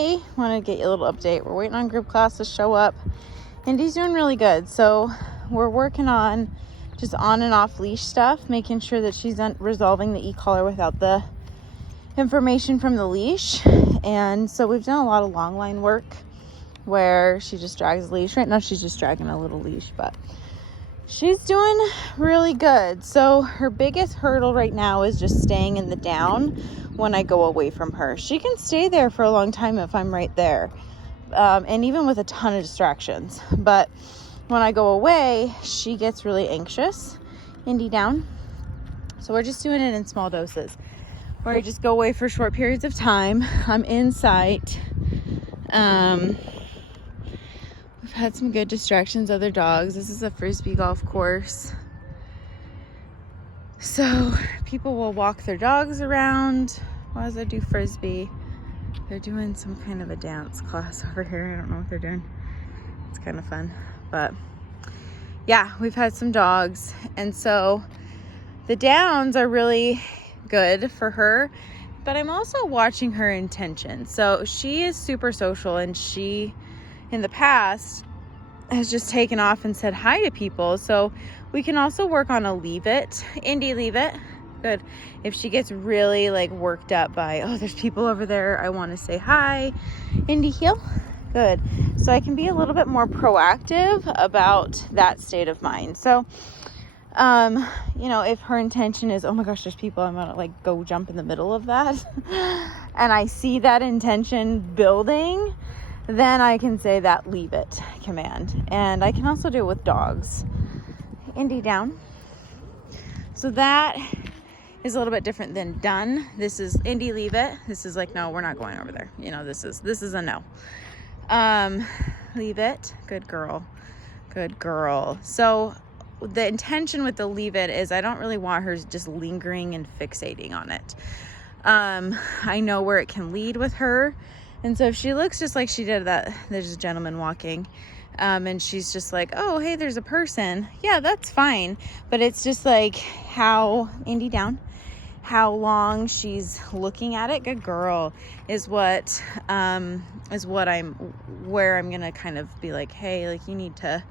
Hey, want to get you a little update. We're waiting on group class to show up. Indy's doing really good. So we're working on just on and off leash stuff, making sure that she's resolving the e-collar without the information from the leash. And so we've done a lot of long line work where she just drags the leash. Right now she's just dragging a little leash, but she's doing really good. So her biggest hurdle right now is just staying in the down when I go away from her. She can stay there for a long time if I'm right there, and even with a ton of distractions. But when I go away, she gets really anxious. Indy down. So we're just doing it in small doses, where I just go away for short periods of time. I'm in sight. We've had some good distractions, other dogs. This is a frisbee golf course. So people will walk their dogs around while I do frisbee. They're doing some kind of a dance class over here. I don't know what they're doing. It's kind of fun. But yeah, we've had some dogs. And so the downs are really good for her. But I'm also watching her intention. So she is super social, and she, in the past, has just taken off and said hi to people. So we can also work on a leave it. Indy, leave it. Good. If she gets really like worked up by, oh, there's people over there, I want to say hi. Indy, heel. Good. So I can be a little bit more proactive about that state of mind. So, if her intention is, oh my gosh, there's people, I'm gonna like go jump in the middle of that. And I see that intention building, then I can say that leave it command. And I can also do it with dogs. Indy down. So that is a little bit different than done. This is Indy, leave it. This is like, no, we're not going over there. This is a no. Leave it. Good girl. Good girl. So the intention with the leave it is I don't really want her just lingering and fixating on it. I know where it can lead with her. And so if she looks just like she did that, there's a gentleman walking, and she's just like, oh, hey, there's a person. Yeah, that's fine. But it's just like Indy down, how long she's looking at it. Good girl is where I'm going to kind of be like, hey, like you need to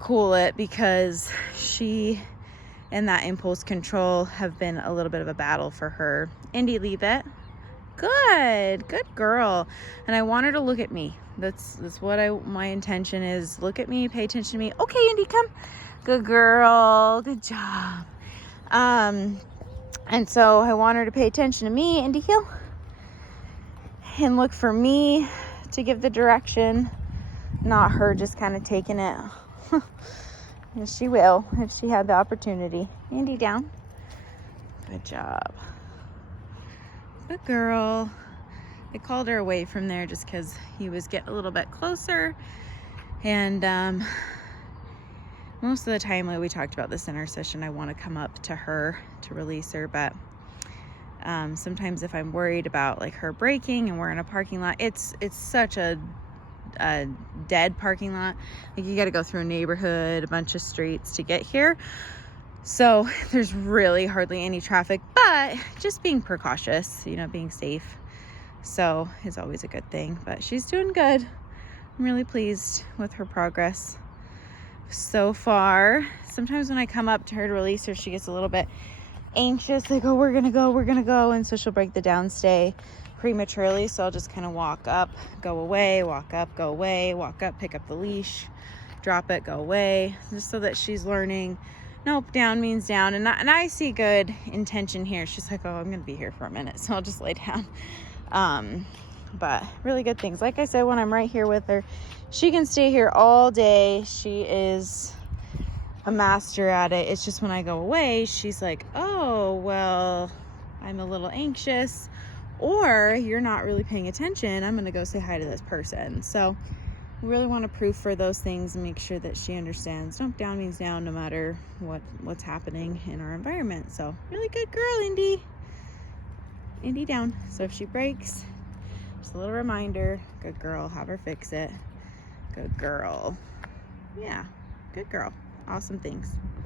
cool it, because she and that impulse control have been a little bit of a battle for her. Indy, leave it. Good girl. And I want her to look at me. That's what my intention is. Look at me, pay attention to me. Okay, Indy, come. Good girl. Good job. And so I want her to pay attention to me. Indy, heel. And look for me to give the direction, not her just kind of taking it. And she will if she had the opportunity. Indy down. Good job. Good girl. I called her away from there just because he was getting a little bit closer. And most of the time, like we talked about this in our session, I want to come up to her to release her. But sometimes if I'm worried about like her braking and we're in a parking lot, it's such a dead parking lot. Like you got to go through a neighborhood, a bunch of streets to get here. So there's really hardly any traffic, but just being precautious, being safe. So is always a good thing, but she's doing good. I'm really pleased with her progress so far. Sometimes when I come up to her to release her, she gets a little bit anxious. Like, oh, we're going to go. And so she'll break the downstay prematurely. So I'll just kind of walk up, go away, walk up, go away, walk up, pick up the leash, drop it, go away, just so that she's learning. Nope, down means down. And I see good intention here. She's like, oh, I'm going to be here for a minute, so I'll just lay down. But really good things. Like I said, when I'm right here with her, she can stay here all day. She is a master at it. It's just when I go away, she's like, oh, well, I'm a little anxious, or you're not really paying attention. I'm going to go say hi to this person. So we really want to proof for those things and make sure that she understands. Nope, down means down, no matter what's happening in our environment. So really good girl, Indy. Indy down. So if she breaks, just a little reminder. Good girl. Have her fix it. Good girl. Yeah, good girl. Awesome things.